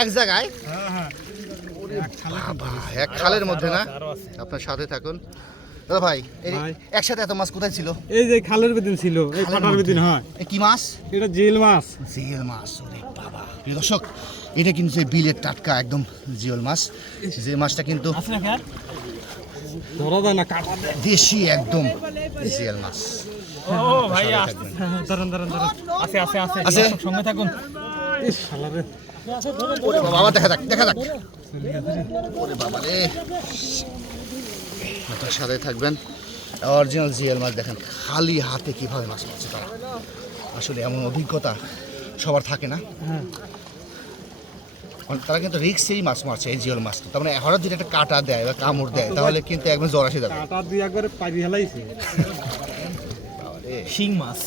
এক জায়গায় এক খালের মধ্যে না? আপনার সাথে থাকুন দাদা ভাই। একসাথে এত মাছ কোথায় ছিল? এই যে খালের ভিতর ছিল, এই ফাটার ভিতর। হয় কি মাছ? এটা জিওল মাছ। জিওল মাছ, ওরে বাবা। দর্শক, এটা কিন্তু বিলের টাটকা একদম জিওল মাছ। যে মাছটা কিন্তু ধরা যায় না, কাটা দেয়। দেশি একদম জিওল মাছ। ও ভাই দাঁড়ান আছে আছে আছে আছে সঙ্গে থাকুন। ইস শালারে, ওরে বাবা, দেখা যাক। ওরে বাবা রে, আপনার সাথে থাকবেন। অরিজিনাল জিওল মাছ দেখেন, খালি হাতে কিভাবে মাছ মারছে তারা। আসলে এমন অভিজ্ঞতা সবার থাকে না। তারা কিন্তু রিক্সেই মাছ মারছে এই জিওল মাছটা। তার মানে হঠাৎ যদি একটা কাটা দেয় বা কামড় দেয় তাহলে কিন্তু একদম জ্বর আসে যাবে। কাটা দিয়ে একবারে পাড়ি হেলাইছে। শিং মাছ